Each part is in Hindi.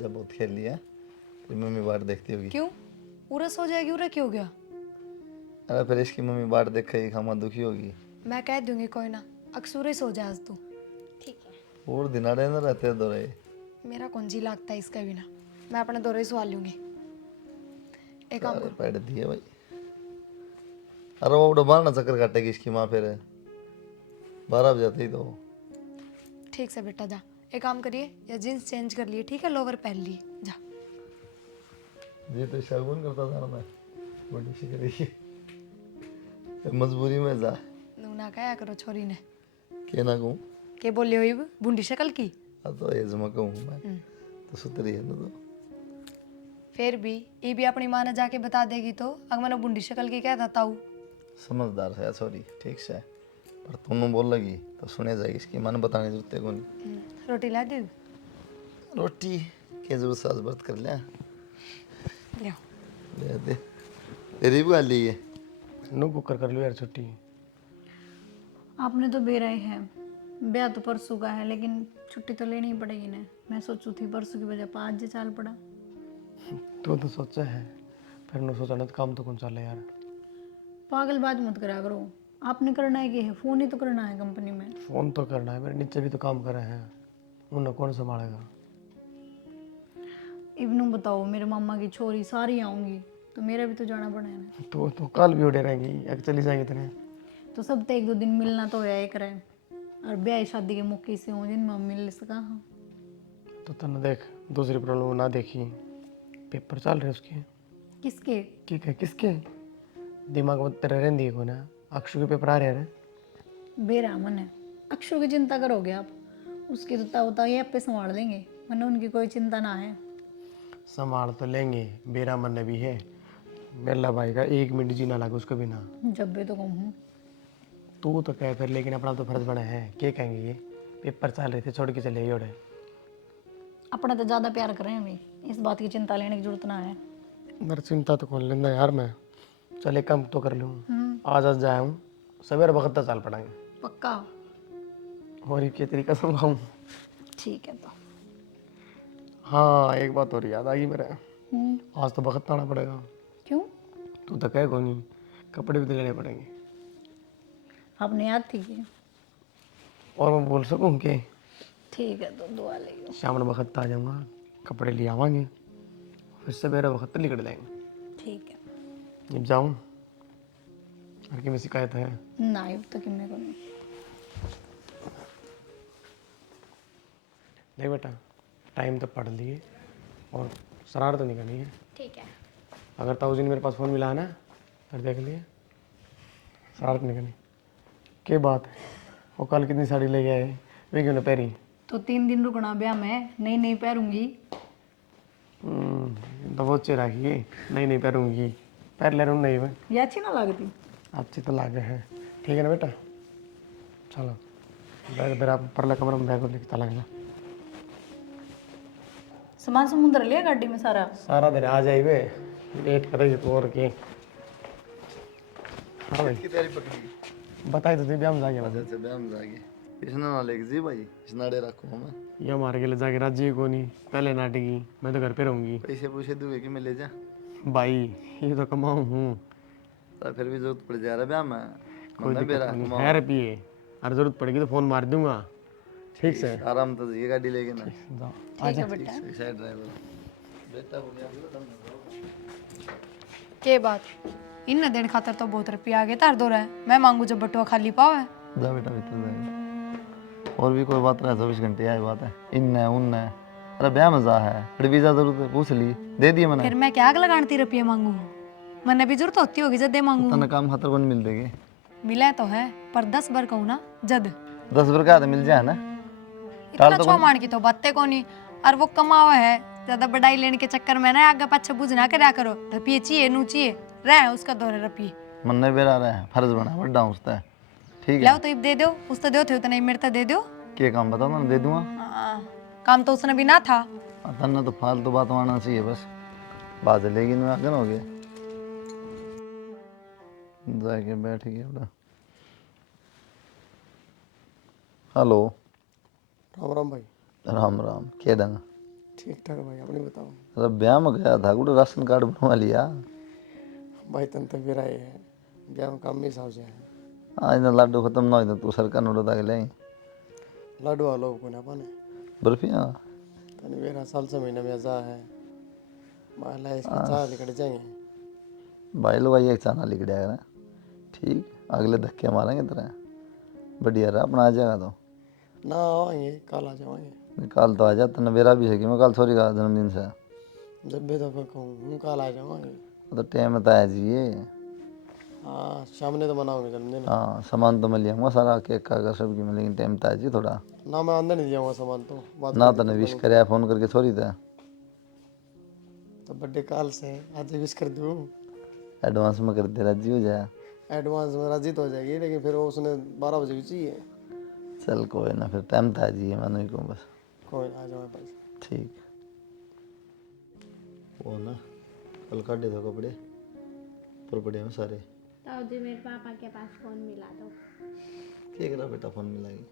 आजा बहुत खेल लिया। तेरी मम्मी बाट देखती होगी। क्यों? पूरा सो जाएगी? उरा क्यों हो गया? अरे फिर इसकी मम्मी बाट देख के खामा दुखी होगी। मैं कह दूंगी कोई ना, अक्सर ही सो जा आज तू। ठीक है। और दिनाड़े ना रहते दो रहे। मेरा कौन जी लगता है इसका बिना, मैं अपने दौरे सवाल लूंगी। एक काम सारे करो, पैड दिए भाई। अरे वो उड़ा मारना चक्कर काटेगी इसकी माँ फिर 12 बजे ही तो। ठीक से बेटा जा। एक काम करिए, या जीन्स चेंज कर लिए, ठीक है, लोवर पहन लिए, जा। ये तो शगुन करता था ना मैं बड़ी सी करेगी मजबूरी में जा ना कहा करो छोरी ने के ना कहूँ। के बोले हो बूंदी शक्ल की। अब तो ये जमा कहूँ मैं तो सुतरी है ना तो। फिर भी ये भी अपनी माँ ने जाके बता देगी तो अगर मैंने बूंदी शक्ल की क्या था ताऊ। समझदार है सॉरी ठीक से पर तुम बोल लगी तो सुने जाएगी इसकी मन बताने जरूरत है कौन। रोटी ला दे। रोटी के जरूरत सास व्रत कर लिया ले ले दे तेरी भी गाली है। नो कुकर कर लो यार छुट्टी। आपने तो बेराए है, ब्याह तो परसों का है लेकिन छुट्टी तो लेनी ही पड़ेगी ना। मैं सोचू थी परसों की वजह पर आज चाल पड़ा। तू तो सोचा है फिर नो सोचा ना तो काम तो कौन चले यार। पागल बात मत करा करो, आपने करना है कि है, फोन ही तो करना है कंपनी में। फोन तो करना है, मेरे नीचे भी तो काम कर रहे हैं, उन्हें कौन संभालेगा। इवनू बताओ, मेरे मामा की छोरी सारी आऊंगी तो मेरा भी तो जाना पड़ेगा ना। तो कल भी उड़े रहेंगी एक चली जाएंगे तेरे। तो सब तो एक दो दिन मिलना तो है एक रहे, और ब्याह शादी के मौके से हो जिनमें हम मिल सका। हाँ तो तने देख दूसरी प्रॉब्लम ना देखी, पेपर चल रहे उसके। किसके? ठीक है किसके दिमाग में तेरे रहती है कोने अक्षु के पेपर आ रहे हैं। बेरा मन है, अक्षु की चिंता करोगे आप, उसकी तो ताऊ ये आप पे संभाल लेंगे, वरना उनकी कोई चिंता ना है। संभाल तो लेंगे, बेरा मन भी है। मेला भाई का 1 मिनट जीना लगा उसको बिना। जब भी तो कहूँ तू तो कह फिर लेकिन अपना तो फर्ज बना है, क्या कहेंगे ये पेपर चल रहे थे छोड़ के चले गए उड़े। अपना तो ज़्यादा प्यार करें अभी, इस बात की चिंता लेने की जरूरत ना है। मेरी चिंता तो कौन लेंदा यार, मैं चल एक काम तो कर लूँ। आज जाया हूँ सवेरे वक्त तक चल पड़ेंगे। पक्का? और ये तरीका समझाऊँ। ठीक है तो। हाँ एक बात और याद आ गई मेरे, हम्म, आज तो वक्त आना पड़ेगा। क्यों? तू तो कह कौन नहीं, कपड़े भी तो लेने पड़ेंगे। आपने याद थी कि? और मैं बोल सकूँ कि ठीक है तो दुआ ले लो। शाम में वक्त आ जाऊँगा, कपड़े ले आवांगे, फिर सवेरे वक्त निकल जाएंगे। ठीक है जब जाऊँ और की में शिकायत है ना, अब तक मेरे को नहीं। नहीं बेटा, टाइम तो पढ़ लिए और शरारत तो नहीं करनी है। ठीक है। अगर ताऊ जी ने मेरे पास फ़ोन मिला ना फिर देख लिए, शरारत नहीं करनी। क्या बात है, वो कल कितनी साड़ी ले गया है, वे क्यों ना पहरी। तो 3 दिन रुकना ब्याह में, नहीं नहीं पहरूंगी। तो वो अच्छी रखिए, नहीं पहरूंगी, पहन ले नहीं मैं। ये अच्छी ना लगती? अच्छी तो लागे है, ठीक है ना बेटा। चलो बैग मेरा परले कमरे में बैग लेके चलेंगे। सामान समुद्र लिया गाड़ी में सारा? सारा दिन आ जाइए, लेट करेगी तो और के। हाँ भाई की तैयारी पकड़ी बताई तो ब्याह में जाके अच्छा ब्याह में जाएगी इसने ना लेके जी भाई इसनाड़े रखो मैं ये हमारे के लिए जाके राजी को नहीं, पहले नाटेगी, मैं तो घर पे रहूँगी। पैसे पूछे दूंगे कि मैं ले जा भाई ये तो कमाऊँ हूँ, तो फिर भी जरूरत पड़ जा रहा ब्याह में कोई मैं बेरा दिक्कत नहीं कमाओ। है रुपये, अगर जरूरत पड़ेगी तो फ़ोन मार दूंगा। ठीक से आराम तो ये गाड़ी लेके ना जाओ। ठीक है बेटा। साइड ड्राइवर बेटा हो गया के बात इन दिन खातर तो बहुत रुपया आगे तार दो रहा है, मैं मांगू जब बटुआ खाली पाव है। जा बेटा भीतर जाएगा और भी कोई बात रहा 24 घंटे यही बात है इन उन अरे ब्याह मजा है फिर वीजा जरूरत है पूछ ली दे दिए मैंने फिर मैं क्या आग लगाती रुपये मांगू, मैंने भी जरूरत होती होगी जब दे मांगू। तना काम खातर कौन मिल देगी मिला तो है पर 10 बार कहूँ ना जद 10 बार का तो मिल जाए ना इतना छो मान की तो बातें को नहीं, और वो कमावा है ज्यादा बढ़ाई लेने के चक्कर में ना आगे पीछे बुझ ना करया करो। रुपये चाहिए नू चाहिए रहे उसका दौरे रुपये मन नहीं बेरा रहा है फर्ज बना बड़ा उसका है ठीक है लाओ तो इब दे दो, उस तो दो थे उतना ही मेरे तो दे दो। क्या काम बताओ ना दे दूंगा काम तो उसने भी ना था। तन्ना तो फालतू बात आना चाहिए बस बात लेकिन मैं आगे हो गया जाके बैठ गया बड़ा। हेलो राम राम भाई। राम राम क्या डंगा ठीक ठाक भाई, अपनी बताओ। अरे ब्याह में गया था गुड़ राशन कार्ड बनवा लिया। भाई तन तो फिर आए हैं, ब्याह में काम में साव से है। आज ना लाडू खत्म ना हो तू सरकार नोट तक ले लाडू वालो को ना पाने बर्फियाँ तन मेरा साल से महीना में जा है माला इसका चाह निकल जाएंगे। भाई लोग आइए एक चाना लिख दिया ठीक, अगले धक्के मारेंगे तेरा बढ़िया रहा अपना आ जाएगा तो ना आएंगे, कल आ जाएंगे। कल तो आ जा तेना मेरा भी है कि मैं कल सॉरी का जन्मदिन से जब भी तो मैं कहूँ कल आ जाऊँगे। तो टाइम में तो आया जी ये। हाँ सामने तो मनाओगे जन्मदिन। हाँ सामान तो मैं लिया सारा केक का सबकी में, लेकिन टाइम तो आया जी थोड़ा ना मैं अंदर नहीं दिया हुआ सामान तो बात ना कर तने दी विश कराया फोन करके सॉरी था तो बर्थडे कल से आज विश कर दूँ। एडवांस में कर दे राजी हो जाए। एडवांस में राजी तो हो जाएगी लेकिन फिर वो उसने 12 बजे भी चाहिए। चल कोई ना फिर टाइम तो आ जी मैं नहीं कहूँ बस कोई ना आ जाओ मेरे पास। ठीक। वो ना कल काटे दो कपड़े पर पड़े हैं सारे। तो जी मेरे पापा के पास फ़ोन मिला दो, क्या करा बेटा फोन मिलाएगी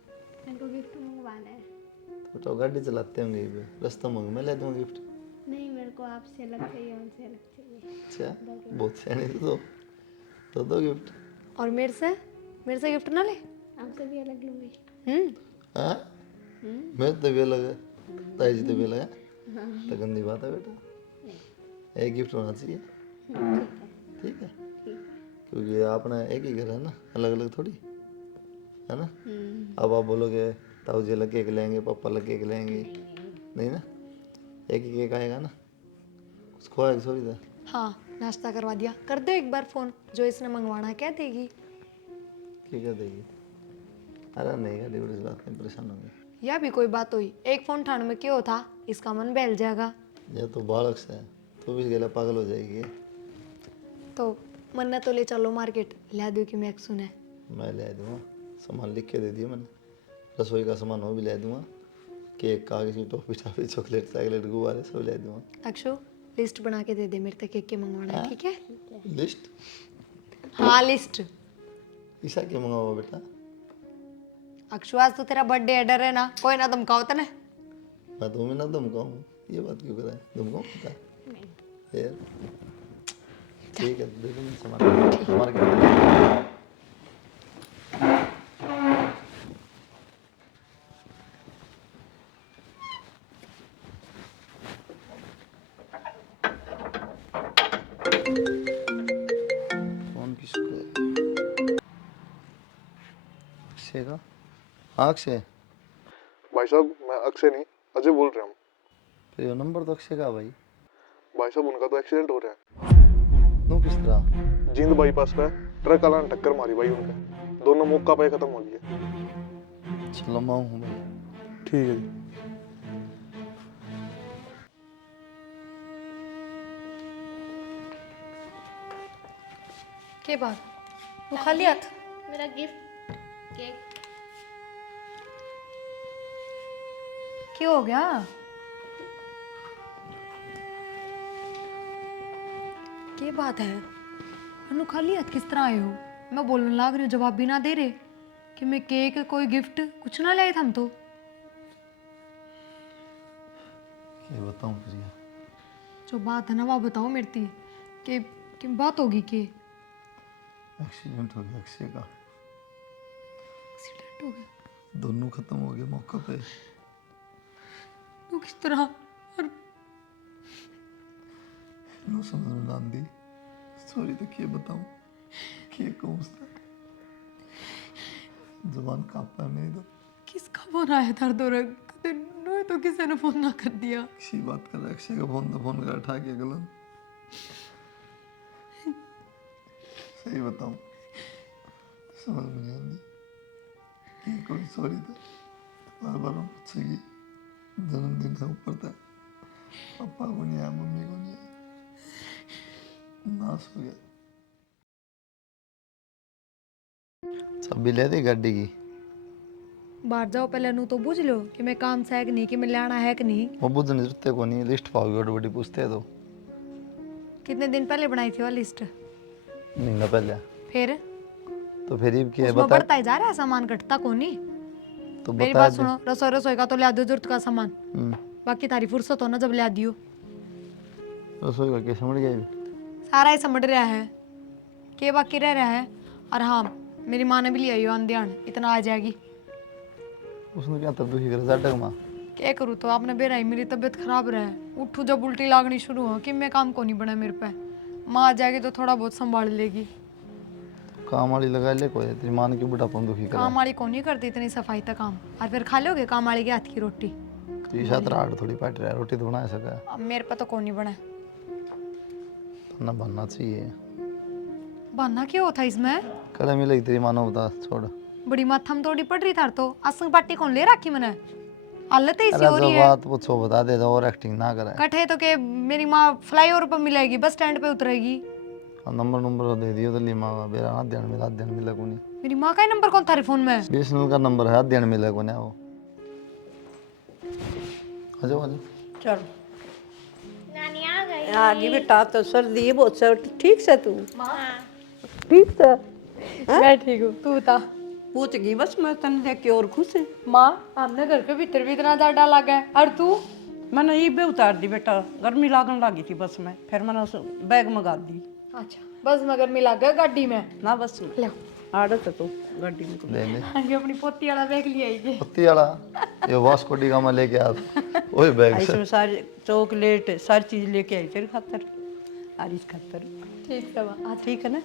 मेरे को गिफ्ट मंगवाना है। बेटा गाड़ी चलाते होंगे ये रास्ता में मैं ले दूँगा गिफ्ट। नहीं मेरे को आपसे अलग चाहिए, उनसे अलग चाहिए। अच्छा बहुत सैनी तो दो गिफ्ट। और मेरे से गिफ्ट ना ले। आपसे भी अलग लूँगी। हाँ मैं तो भी अलग है ताई जी तो भी अलग है तो गंदी बात है बेटा, एक गिफ्ट होना चाहिए ठीक है क्योंकि आपने एक ही घर है ना, अलग अलग थोड़ी है ना। अब आप बोलोगे ताऊ जी अलग केक लेंगे पापा अलग केक लेंगे, नहीं ना एक ही केक आएगा ना। कुछ खोएगा सॉरी था। हाँ नाश्ता करवा दिया, कर दो एक बार फोन, जो इसने मंगवाना है क्या देगी। क्या देगी। अरे नहीं गाड़ी उड़ी बात नहीं परेशान होंगे। या भी कोई बात हुई, एक फोन ठाण में क्यों था, इसका मन बहल जाएगा। ये तो बालक से है तो भी गला पागल हो जाएगी। तो मन्ना तो ले चलो मार्केट, ला दो कि मैं सुने। मैं ले दूँगा, सामान लिख के दे दिया मैंने, रसोई का सामान वो भी ले दूँगा, केक कागज़ी टॉफी टाफी चॉकलेट चॉकलेट गुब्बारे सब ले दूँगा। अक्षु लिस्ट बना के दे दे मेरे तक केक के मंगवाना है, ठीक है। लिस्ट हाँ लिस्ट। ईसा क्या मंगाओ बेटा। अक्षु आज तो तेरा बर्थडे है, डर है ना, कोई ना धमकाओ तने। मैं तुम्हें ना धमकाऊँ, ये बात क्यों कराए धमकाऊँ पता है यार। ठीक है दे दूँगा सामान मार्केट। फोन किसको है? अक्षय का। हाँ अक्षय। भाई साहब मैं अक्षय नहीं अजय बोल रहा हूँ। फिर ये नंबर तो अक्षय का भाई। भाई साहब उनका तो एक्सीडेंट हो रहा है। तू किस तरह। जींद बाईपास पे ट्रक वाला ने टक्कर मारी भाई उनके, दोनों मौका पे खत्म हो गया। चलो मैं हूँ भाई। ठीक है जी। के बात वो खाली हाथ मेरा गिफ्ट केक। क्यों हो गया। क्या बात है अनु, खाली हाथ किस तरह आए हो। मैं बोलने लग रही हूँ जवाब भी ना दे रहे कि मैं केक कोई गिफ्ट कुछ ना लाए थे हम तो। क्या बताऊँ प्रिया। जो बात है ना वो बताओ मेरे ती कि बात होगी कि एक्सीडेंट हो गया अक्षय का, एक्सीडेंट हो गया। दोनों खत्म हो गए मौका पे। वो किस तरह और नो समझ में ना दी सॉरी तो क्या बताऊँ क्या कहूँ उसने, जुबान कांपता है मेरी तो। किसका फोन आया था दर्द नो तो किसी ने फोन ना कर दिया। किसी बात कर रहा अक्षय का फोन तो फोन कर उठा के गलत। सही बताऊँ समझ में नहीं आती कि कोई सॉरी था बार बार मुझसे की जन्मदिन है ऊपर था, पापा को नहीं आया मम्मी को नहीं आया, नाश हो गया। चाबी ले दी गाड़ी की। बाहर जाओ पहले अनु तो पूछ लो कि मैं काम से है कि नहीं, कि मैं लाना है कि नहीं। वो बुझने जरूरत को नहीं, लिस्ट पाओगे बड़ी बड़ी पूछते हैं तो। कितने दिन पहले बनाई थी वो लिस्ट। महीना पहले। फिर तो फिर ये क्या है उसमें बता। बढ़ता ही जा रहा है सामान, घटता को नहीं। तो मेरी बता बात दे। सुनो, रसोई रसोई का तो लिया दो जरूरत का सामान। बाकी तारी फुर्सत हो ना जब ला दियो। रसोई का क्या समझ गया ये? सारा ही समझ रहा है के बाकी रह रहा है। और हाँ, मेरी माँ ने भी लिया यो ध्यान, इतना आ जाएगी। उसने क्या तब दुखी करे जाटक माँ? क्या करूँ तो आपने बेराई, मेरी तबीयत खराब रहे, उठू जब उल्टी लागनी शुरू हो कि मैं काम को नहीं बना मेरे पे। माँ आ जाएगी तो थोड़ा बहुत संभाल लेगी। काम वाली लगा ले कोई, तेरी माँ ने क्यों बुढ़ापा में दुखी काम करा? वाली को नहीं करती इतनी सफाई तक काम, और फिर खा लोगे काम वाली के हाथ की रोटी। तो ये शायद रात थोड़ी पाट रहा है, रोटी तो बना सका है। अब मेरे पे तो को नहीं बना। तो ना बनना चाहिए। बनना क्यों होता इसमें? कड़े मिलेगी तेरी मानो बता छोड़। बड़ी माथम तोड़ी पड़ रही थार तो असंग पार्टी कौन ले रखी मैंने? हालत ऐसी अरे हो रही जो है। बात पूछो बता दे, और एक्टिंग ना करे। कठे तो के मेरी माँ फ्लाईओवर पर मिलेगी, बस स्टैंड पे उतरेगी। नंबर दे दियो तो ली माँ मेरा हाथ ध्यान मिला को नहीं। मेरी माँ का ही नंबर कौन थारे फोन में? बीएसएनएल का नंबर है, हाथ ध्यान मिला को नहीं वो। आ जाओ चल नानी आ गई। आ गई बेटा, तो सर्दी है बहुत सर। ठीक से तू? ठीक से? मैं ठीक हूँ, तू बता। पूछ गई बस, मैं तने देख के और खुश है। माँ, हमने घर के भीतर भी इतना ज्यादा लगा है, और तू? मैंने ये भी उतार दी बेटा, गर्मी लागन लगी थी बस में, फिर मैंने उस बैग मंगा दी। अच्छा, बस मगर मिला गया गाड़ी में। ना बस में ले आड़त है तो गाड़ी में ले ले आगे अपनी पोती वाला बैग ले आएगी। पत्ती वाला ये वास्को डी गामा लेके आ वही बैग से। इसमें सारे चॉकलेट सारी चीज लेके आई तेरे खातर और इस खातर। ठीक है माँ। ठीक है ना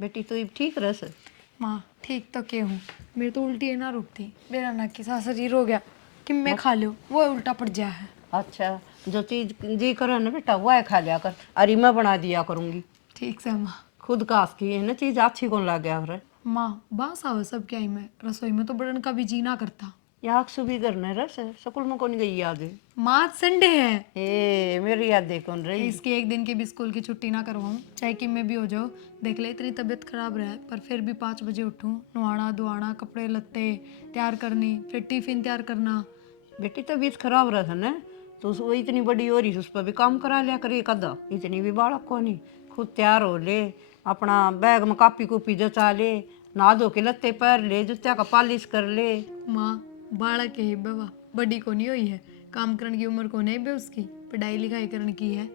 बेटी, तो ये ठीक रह सर। माँ ठीक तो क्या हूँ, मेरी तो उल्टी है ना रुकती, मेरा नाक की सा शरीर हो गया कि मैं खा लो वो उल्टा पड़ जाए है। अच्छा, जो चीज जी करो ना बेटा वह खा लिया कर, अरे मैं बना दिया करूंगी। ठीक से माँ। खुद कास की है ना चीज, अच्छी कौन लग गया रे। माँ बास आओ सब क्या ही, मैं रसोई में तो बड़न का भी जी ना करता। याद सुबह करने रस स्कूल में कौन गई याद है? माँ संडे है, ए मेरी याद दे कौन रही। इसके एक दिन की भी स्कूल की छुट्टी ना करवाऊँ, चाहे कि मैं भी हो जाओ। देख ले इतनी तबीयत खराब रहे पर फिर भी 5 बजे उठूँ, नहाना धोआना, कपड़े लत्ते तैयार करनी, फिर टिफिन तैयार करना। बेटी तबीयत खराब रहा था ना, तो वो इतनी बड़ी हो रही, उस पर भी काम करा लिया करे कदा। इतनी भी बालक को नहीं, खुद तैयार हो ले, अपना बैग में कापी कुपी जचा ले, नहा धो के लत्ते पहन ले, जूत्या का पॉलिश कर ले। माँ बालक है बाबा, बड़ी को नहीं हुई है, काम करने की उम्र को नहीं बे उसकी, पढ़ाई लिखाई करने की है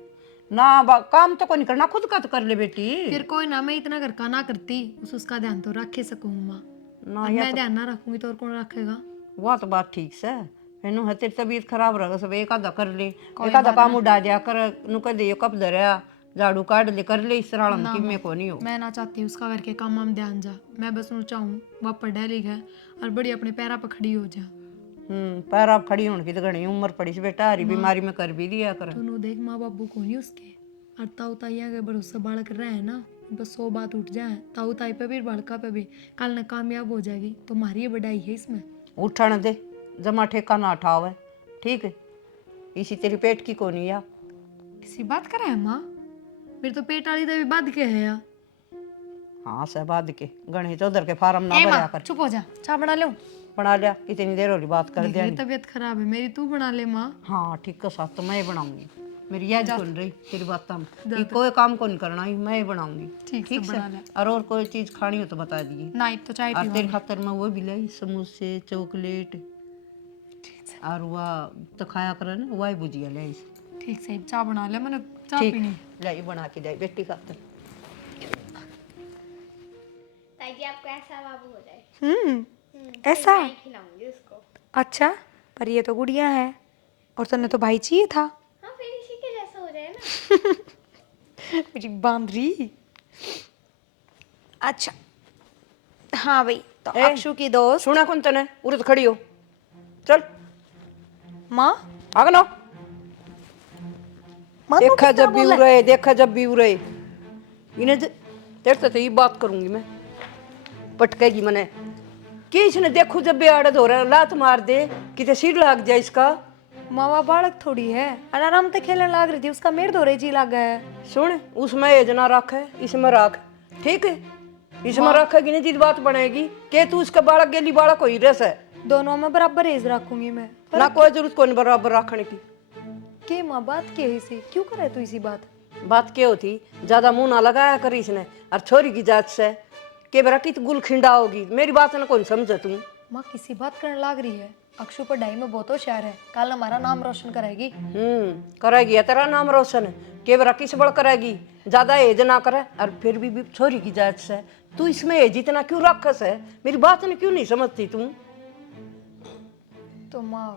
ना। काम तो को नहीं करना, खुद का तो कर ले बेटी। फिर कोई ना, मैं इतना घर का ना करती, उसका ध्यान तो रखे सकूँ माँ। ना अब मैं ध्यान ना रखूंगी तो और कौन रखेगा? वह तो बात ठीक से है, तेरी तबीयत खराब रहा सब एक आधा कर ले, एक आधा काम उड़ा दिया कर, नु कह दे कब धरया झाड़ू काट ले कर ले, इस तरह की मैं को नहीं हो। मैं ना चाहती उसका करके काम में ध्यान जा, मैं बस ऊँ चाहूँ वह पढ़ा लिखा और बड़ी अपने पैरों पर खड़ी हो जा। पैर आप खड़ी होने की तो घनी उम्र पड़ी से बेटा, हरी बीमारी में कर भी दिया कर। तू देख माँ बाबू को नहीं उसके, और ताऊ ताइया के भरोसा बालक रहे है ना, बस 100 बात उठ जाए, ताऊ ताई पे भी बालका पे भी, कल न कामयाब हो जाएगी तो हमारी बढ़ाई है इसमें। उठन दे, जमा ठेका ना उठावे, ठीक है? इसी तेरी पेट की कोनी या किसी बात करे है माँ, मेरे तो पेट वाली तो भी बात के है यार। हाँ सहबाद के गणेश उधर के फार्म ना ए भरा माँ कर। चुप हो जा, चाय बना लो। बना लिया, कितनी देर हो रही बात कर दिया। मेरी तबीयत खराब है, मेरी तू बना ले माँ। हाँ ठीक है, साथ तो मैं बनाऊंगी, मेरी याद सुन रही तेरी बात में कि कोई काम को नहीं करना, मैं बनाऊंगी। ठीक ठीक से से बना ले। और कोई चीज खानी हो तो बता दिए। नहीं तो चाय और पी। तेरे खातर मैं वो भी लाई, समोसे चॉकलेट और वह तो खाया कर ना, वही भुजिया लाई। ठीक से चाय बना ले, मैंने चाय ठीक पीनी। लाई बना के जाए बेटी खातर। ताकि आपको ऐसा बाबू हो जाए। ऐसा? मैं खिलाऊंगी उसको। अच्छा, पर ये तो गुड़िया है और तन्ने तो भाई चाहिए था। हाँ फिर इसी के जैसा हो जाए ना। मेरी बांदरी। अच्छा हाँ भाई, तो अक्षु की दोस्त सुना कौन तने, उरत खड़ी हो, चल माँ। आगे लो। देखा जब भी उरे, देखा जब भी उरे, इन्हें तेरे तो ये बात करूंगी मैं, पटकेगी मने कि इसने देखो जब भी आड़द हो रहा है, लात मार दे किते सिर लाग जाए इसका। मावा बालक थोड़ी है, आराम से खेलने लाग रही थी, उसका मेर धोरे जी लग गया है। सुन, उसमें एज ना रख है, इसमें रख, ठीक है? इसमें रखेगी नहीं जिस बात बनेगी कि तू उसका बालक गेली बालक हो ही रस है। दोनों में बराबर एज रखूंगी मैं। ना कोई जरूरत को नहीं बराबर रखने की। के माँ बात के इसी क्यों करे तू इसी बात? बात क्या होती, ज्यादा मुंह ना लगाया कर इसने, और छोरी की जात से के बरा की गुल खिंडा होगी, मेरी बात ना कौन समझे तू। माँ किसी बात करने लाग रही है। अक्षु पढ़ाई में बहुत होशियार है, कल हमारा नाम रोशन करेगी। करेगी है तेरा नाम रोशन, के बरा किस बड़ करेगी, ज्यादा एज ना करे। और फिर भी छोरी की जात से तू इसमें एज इतना क्यों रखस है, मेरी बात ने क्यों नहीं समझती तू? तो माँ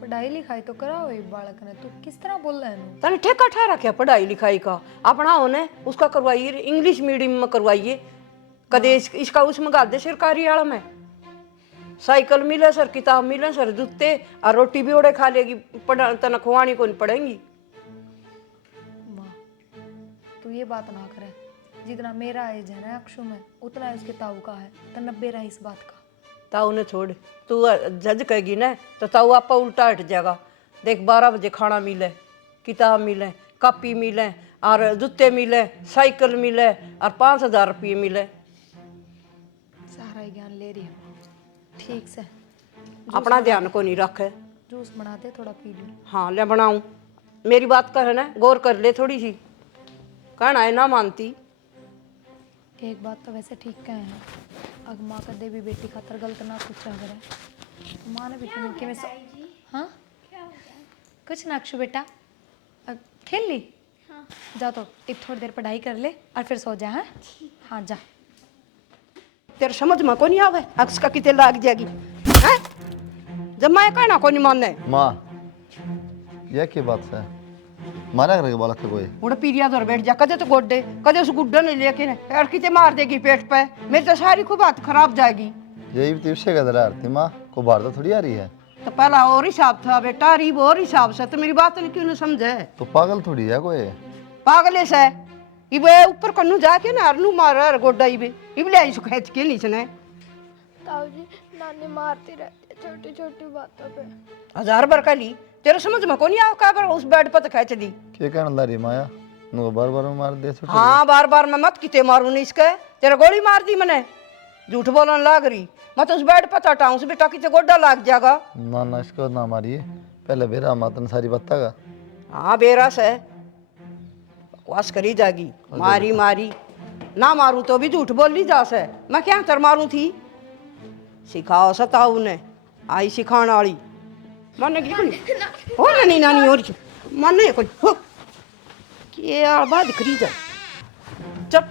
पढ़ाई लिखाई तो कराओ एक बालक ने, तू किस तरह बोल रहा है? तने ठेका ठा रखा पढ़ाई लिखाई का, अपना होने उसका करवाइए, इंग्लिश मीडियम में करवाइए, कदे इसका उसमें गाल दे सरकारी आड़ में। साइकिल मिले सर, किताब मिले सर, जूते और रोटी भी ओड़े खा लेगी, पढ़ा तना खुआनी को नहीं पड़ेंगी। माँ तू ये बात ना करे, जितना मेरा एज है ना अक्षु में, उतना उसके ताऊ का है, तो 90 रहा इस बात का। ताऊ ने छोड़, तू जज कहेगी ना तो ताऊ आपा उल्टा हट जाएगा। देख 12 बजे खाना मिले, किताब मिले, कॉपी मिले और जूते मिले, साइकिल मिले और 5000 रुपये मिले। सारा ही ज्ञान ले रही है ठीक से। अपना ध्यान को नहीं रखे। जूस बना दे थोड़ा पी लूँ। हाँ ले बनाऊं, मेरी बात कर है ना, गौर कर ले थोड़ी सी, कहना है ना मानती। एक बात तो वैसे ठीक कहे हैं, अग माँ का देवी बेटी खातर गलत ना कुछ अगर है माँ ने बेटी मिलके में हाँ कुछ ना अक्षु बेटा, खेल ली? हाँ। जा तो एक थोड़ी देर पढ़ाई कर ले और फिर सो जा। हाँ हाँ जा। तेरे समझ में को नहीं आवे अक्स का किते लाग जाएगी हैं? जब मैं कहना को नहीं मानने। माँ यह की बात है, मारा करेगा बालक के कोई? उड़ पीरिया दौर बैठ जा, कदे तो गोड्डे कदे उस गुड्डा नहीं लेके और किते मार देगी पेट पे, मेरी तो सारी खूब बात खराब जाएगी। यही तो विषय का दरार थी माँ को, बाहर तो थोड़ी आ रही है। तो पहला और हिसाब था बेटा, रीब और हिसाब से, तो मेरी बात ने क्यों नहीं समझे? तो पागल थोड़ी है कोई? पागल से इबे ऊपर कन्नू जाके ना अरनू मार गोड्डा इबे इबले आई सुखेच के नीचे ने। ताऊ जी नानी मारती रहती है छोटी छोटी बातों पे। 1000 बार कह ली, तेरे समझ में को नहीं आओ, का उस बेड पर तो खींच दी। क्या कहने ला रही माया, नो बार बार मार दे छोटे? हाँ बार बार मैं मत किते मारू नहीं इसके, तेरा गोली मार दी मैंने, झूठ बोलने लाग रही। मैं तो उस बेड पर हटाऊं से बेटा किते गोड्डा लाग जाएगा। ना ना इसको ना मारिए, पहले बेरा मातन सारी बत्ता का। हाँ बेरा से बकवास करी जागी, मारी मारी ना मारू तो भी झूठ बोल ली जा से, मैं क्या तर मारू थी? सिखाओ सताऊ ने आई सिखाने वाली मन की हो नहीं नानी और मन नहीं कोई हो के बात करी जा। चल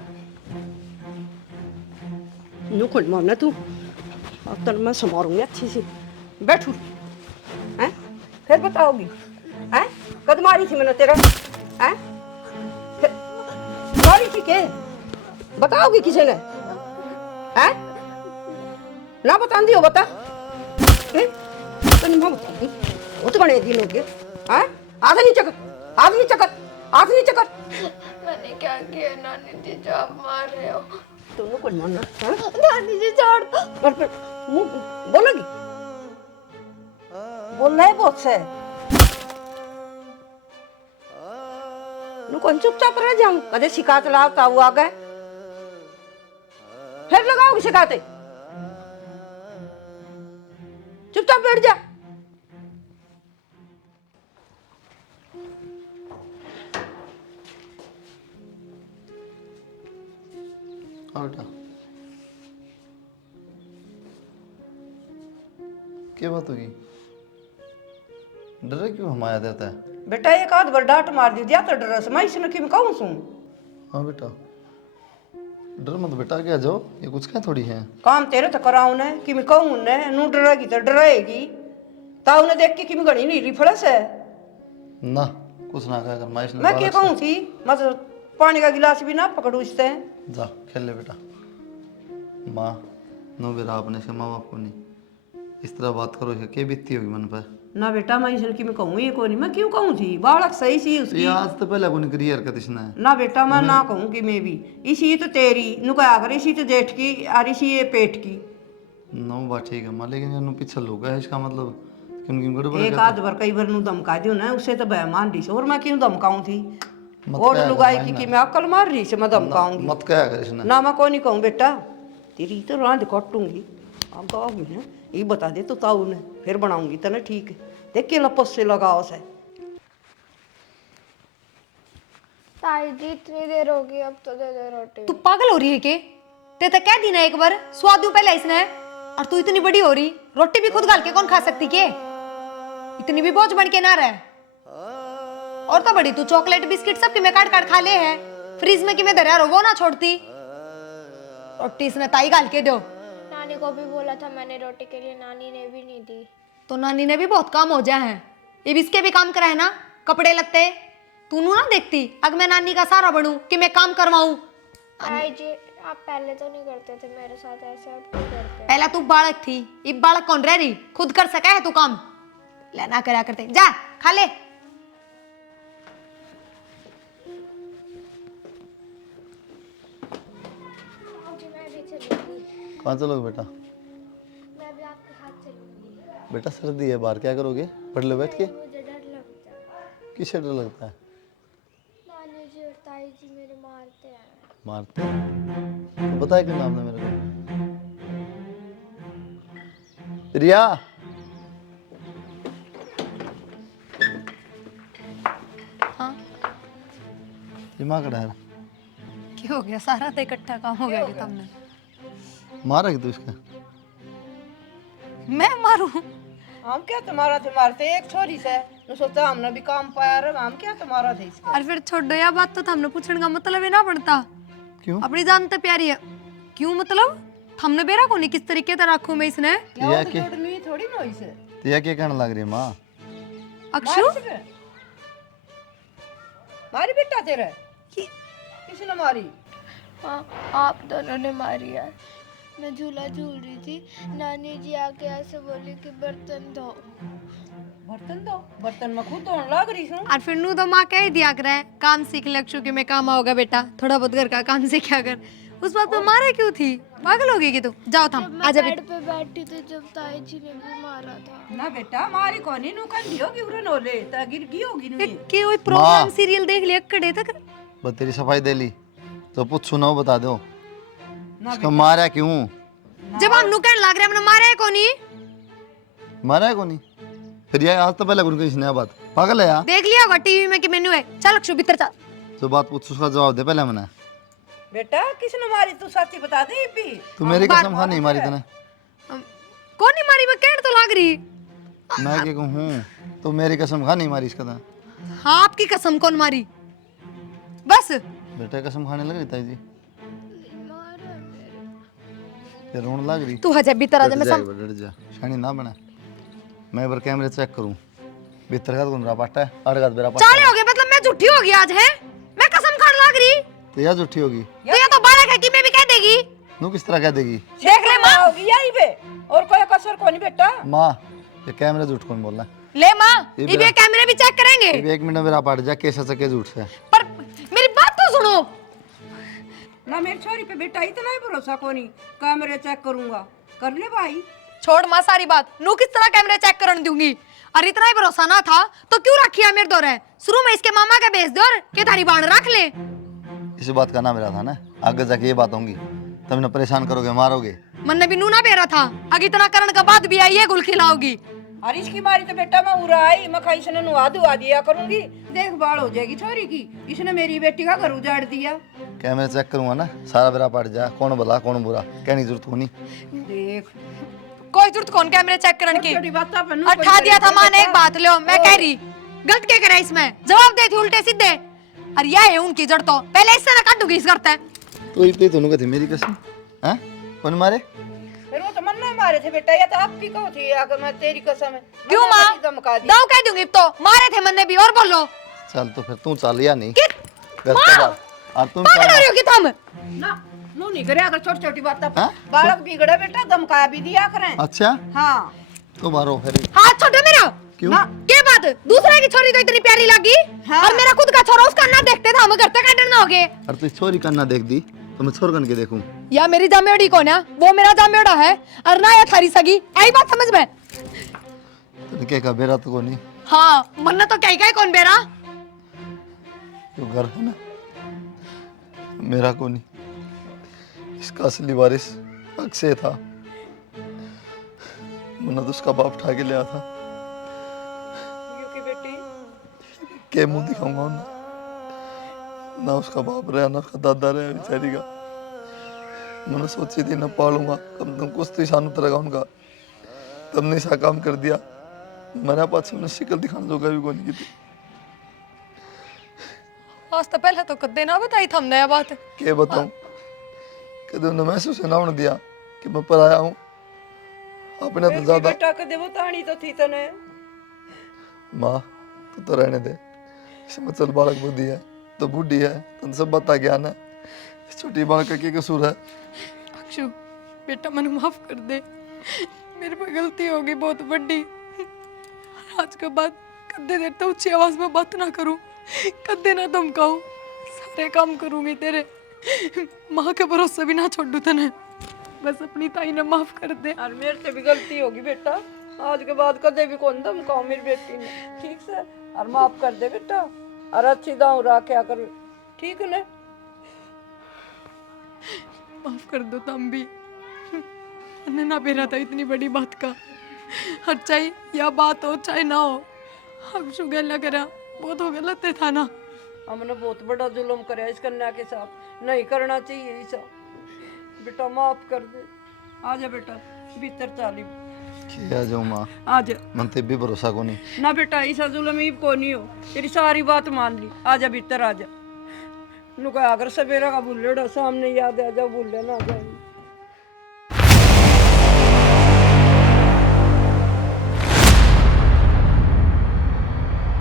नुकुल मन तू अब तन मैं संभारूंगी अच्छी से, बैठू हैं फिर बताओगी हैं कद मारी थी मैंने तेरा हैं, मारी थी के बताओगी किसी ने हैं? ना बता दियो बता तो नहीं बता दी वो तो बड़े दिन हो गए हैं। आदमी चक्कर आदमी चक्कर आदमी चक्कर मैंने क्या किया नानी जी जो आप मार रहे हो? तुमने कुछ मानना हैं? नानी जी छोड़ दो। और फिर मुंह बोलोगी, बोलना है बहुत से कौन चुपचाप रह जाऊं, कदे शिकायत लाता हुआ आ गए फिर लगाओगी शिकायतें, चुपचाप बैठ जा। हाँ बेटा क्या बात होगी, डरे क्यों हमाया देता है? बेटा एक आध बार डांट मार दी दिया तो डर मैं इसने कि मैं कहूँ सू। हाँ बेटा डर मत बेटा, क्या जाओ ये कुछ क्या थोड़ी है। काम तेरे तो कराऊ ने कि मैं कहूँ ने नू डरेगी तो डराएगी, ताऊ ने देख के कि मैं घड़ी नीली फड़स है ना कुछ ना कह कर मैं क्या कहूँ थी, मैं तो पानी का गिलास भी ना पकड़ू इससे। जा खेल ले बेटा। माँ नो बेरा आपने से माँ बाप को नहीं इस तरह बात करो, क्या बीतती होगी मन पर? ना बेटा मैं इसने कि मैं कहूँ ये को नहीं, मैं क्यों कहूँ थी, बालक सही सी उसकी। ये आज तो पहले कौन करी हरकत इसने? ना बेटा मैं ना कहूँ कि मैं भी इसी तो तेरी नुका अगर इसी तो जेठ की और इसी ये पेट की। नो बात ठीक है माँ, लेकिन ये पिछल होगा है इसका मतलब क्यों क्यों गड़बड़ एक आध बार कई बार नू धमका दियो ना उससे तो बह मान रही से, और मैं क्यों धमकाऊँ थी? और लुगाई की कि मैं अकल मार रही से मैं धमकाऊंगी? मत कहा कर इसने। ना मैं को नहीं कहूँ बेटा, तेरी तो रांध काटूंगी अब तो आओगी ना, ये बता दे तो ताऊ ने फिर बनाऊंगी तो ना ठीक है, देख के लपस से लगाओ से। ताई जी इतनी देर होगी अब तो दे दे रोटी। तू पागल हो रही है के? ते तो कह दी ना एक बार, स्वाद दू पहले इसने। और तू इतनी बड़ी हो रही, रोटी भी खुद गाल के कौन खा सकती के? इतनी भी बोझ बन के ना रहे। और तो बड़ी तू चॉकलेट बिस्किट सब कि मैं काट काट खा ले है, फ्रीज में कि मैं धरा वो ना छोड़ती। रोटी इसने ताई गाल के दो। नानी को भी बोला था मैंने रोटी के लिए, नानी ने भी नहीं दी। तो नानी ने भी बहुत काम हो जाए हैं, ये भी इसके भी काम कराए ना, कपड़े लत्ते। तू ना देखती अगर मैं नानी का सहारा बनूं कि मैं काम करवाऊं। ताई जी आप पहले तो नहीं करते थे मेरे साथ ऐसे, अब क्यों करते? पहला तू बालक थी, अब बालक कौन रह रही, खुद कर सका है तू काम, लेना करा करते। जा खा ले। मैं भी चलूंगी। कहाँ चलोगे बेटा? मैं भी आपके साथ चलूंगी। बेटा सर्दी है बाहर, क्या करोगे? पढ़ लो बैठ के। मुझे डर लगता है। किससे डर लगता है? नानी जी और ताई जी मेरे मारते हैं। मारते तो पता है क्या नाम है मेरे को? रिया। हाँ दिमाग कड़ा है? क्या हो गया? सारा तो इकट्ठा काम हो गया कि तुमने मारा कि तू इसका? मैं मारूं? हम क्या तुम्हारा थे मारते एक छोरी से तो सोचा हमने भी काम पाया रे, हम क्या तुम्हारा थे इसका। और फिर छोड़ो या बात, तो हमने पूछने का मतलब है ना पड़ता। क्यों? अपनी जान तो प्यारी है। क्यों मतलब? हमने बेरा को नहीं किस तरीके से रखूं मैं इसने? या के जोड़नी थोड़ी ना हुई से या क्या कहने लग रही है माँ? अक्षु मारी बेटा तेरे ये- किसने मारी? हाँ आप दोनों ने मारी यार। मैं झूला झूल रही थी, नानी जी आके ऐसे बोली कि बर्तन धो। बर्तन दो, बर्तन में खुद धोने लग रही हूँ। और फिर नू तो माँ कह ही दिया करे काम सीख ले अक्षु, के मैं काम आओगा बेटा, थोड़ा बहुत घर का काम सीखा कर। उस बात पे मारे क्यों थी? पागल हो गई कि तू? जाओ थम मैं आजा बेड बेटा। पे बैठी थी जब ताई जी ने भी मारा था। ना बेटा मारी कोनी नु कंडी होगी उरे नोले ता गिर गई होगी नु। कि कोई प्रोग्राम सीरियल देख लिया कड़े तक। बस तेरी सफाई दे ली तो पूछ सुनाओ, बता दो ना इसको मारा क्यों? जब हम नु कहने लग रहे हमने मारे है कोनी? मारा है को नहीं? फिर ये आज तो पहले उनको इसने बात पागल है यार। देख लिया होगा टीवी में कि मेनू है। चल अक्षु भीतर चल। जो बात पूछ उसका जवाब दे पहले। मैंने बेटा किसने मारी तू सच्ची बता दे भी। तू मेरी कसम खा नहीं मारी तूने? कौन नहीं मारी? मैं कहने तो लग रही। मैं क्या कहूँ, तू मेरी कसम खा नहीं मारी इसका था? हाँ आपकी कसम कौन मारी? बस बेटा कसम खाने लग रही ताई जी, फिर रोने लग रही। तू हजे भीतर आ जा। मैं सम डर जा शानी ना बना। मैं एक बार कैमरे चेक करूं भीतर का कौन रहा पाटा है और का मेरा पाटा चाले हो गए, मतलब मैं झूठी हो गई आज है? मैं कसम खाने लग रही। तो यार झूठी होगी तो ये तो बालक है कि मैं भी कह देगी। नू किस तरह कह देगी? देख ले मां होगी यही बे और कोई कसर कोनी बेटा। माँ ये कैमरे झूठ कौन बोल रहा है? ले माँ ये ये भी कैमरे भी चेक करेंगे। ये भी एक मिनट मेरा पाट जा कैसे सके झूठ से। पर मेरी बात तो सुनो। ना मेरी छोरी पे बेटा इतना ही भरोसा कोनी, कैमरे चेक करूंगा। कर ले भाई। छोड़ माँ सारी बात, नू किस तरह कैमरे चेक करने दूंगी? और इतना ही भरोसा ना था तो क्यों रखी है मेरे दौरे? शुरू में इसके मामा के भेज दो और के तारी बाण रख ले। इस बात का ना मेरा था ना, आगे जाके ये बात होंगी तब ना परेशान करोगे मारोगे। मन ने भी नू ना बेरा था, अगर इतना करण का बाद भी आई है गुल खिलाओगी। और इसकी मारी तो बेटा मैं उड़ा आई, मैं खाई इसने नुआ दुआ दिया करूंगी, देखभाल हो जाएगी छोरी की। इसने मेरी बेटी का घर उजाड़ दिया। कैमरे चेक करूंगा ना, सारा मेरा पाट जा कौन भला कौन बुरा कहने की जरूरत होनी। देख कोई जरूरत कौन कैमरे चेक करने की? छोटी बात अपन नु अठा दिया था माँ ने एक बात। लो मैं कह रही गलत क्या करे इसमें? जवाब दे थी उल्टे सीधे। और यह है उनकी जड़, तो पहले इससे ना काटूंगी इस करते। तो ये तो कहती मेरी कसम हैं कौन मारे? फिर वो तो मन नहीं मारे थे बेटा, ये तो आप भी कहो थी अगर मैं तेरी कसम है। क्यों माँ? धमका दी। दाव कह दूंगी तो मारे थे मन ने भी। और बोलो चल तो फिर तू चल या नहीं कि गलत बात। और तुम पागल हो रही हो कि तुम? ना नु नहीं करे अगर छोटी छोटी बात हाँ? बालक बिगड़े बेटा, धमकाया भी दिया करें। अच्छा हाँ तो मारो फिर। हाथ छोड़ो मेरा। क्यों? क्या बात? दूसरे की छोरी तो इतनी प्यारी लगी हाँ। और मेरा खुद का छोरा उसका ना देखते थे हम घर तक अटेंड ना हो गए। और तू छोरी करना देख दी तो मैं छोर कन के देखूं। या मेरी जामेड़ी कौन है? वो मेरा जामेड़ा है और ना या थारी सगी। आई बात समझ में? तो क्या का बेरा तो नहीं हाँ मन तो कहीं कहीं कौन बेरा। जो घर है ना मेरा को नहीं, इसका असली वारिस अक्षय था। मैंने तो उसका बाप उठा के लिया था। क्योंकि बेटी के मुंह दिखाऊंगा ना उसका बाप रहा ना उसका दादा रहा बेचारी का। मैंने सोची थी न पालूंगा, कम तुम कुछ तो शान उतरेगा उनका, तुमने ऐसा काम कर दिया। मेरा पास उन्हें शिकल दिखाने जोगा भी कोई नहीं की थी। आज तो पहले तो कदे ना बताई था हमने ये बात। क्या बताऊं, कदे उन्हें महसूस ना होने दिया कि मैं पर आया हूँ। आपने तो ज्यादा बेटा कदे बतानी तो थी तने। माँ तू तो रहने दे, इसमें चल बालक बुद्धि है तो बूढ़ी है, तुम सब बता ज्ञान है, इस छोटी बालक का क्या कसूर है। अक्षु बेटा मन माफ कर दे, मेरे पे गलती होगी बहुत बड़ी। आज के बाद कदे देर तो ऊंची आवाज में बात ना करूं, कदे ना धमकाऊं, सारे काम करूंगी तेरे। माँ के भरोसे भी ना छोड़ू तने, बस अपनी ताई ने माफ कर दे। और मेरे से भी गलती होगी बेटा, आज के बाद कदे भी कौन धमकाओ मेरी बेटी ने, ठीक से? और माफ कर दे बेटा, और अच्छी दाऊ रखा कर, ठीक है ना? माफ कर दो तुम भी, मैंने ना बेरा था इतनी बड़ी बात का। हर चाहे या बात हो चाहे ना हो, अक्षु गला करा वो तो गलत था ना। हमने बहुत बड़ा जुल्म कराया इस कन्या के साथ, नहीं करना चाहिए ऐसा। बेटा माफ कर दे, आजा बेटा भीतर चाली, क्या जाऊँ माँ, आजा। मन ते भी भरोसा को नहीं। ना बेटा ऐसा जुल्म ही को नहीं हो, तेरी सारी बात मान ली, आजा भीतर आजा। नुका अगर सवेरा का भूलेड़ा सामने याद आ जा, भूले ना जाए।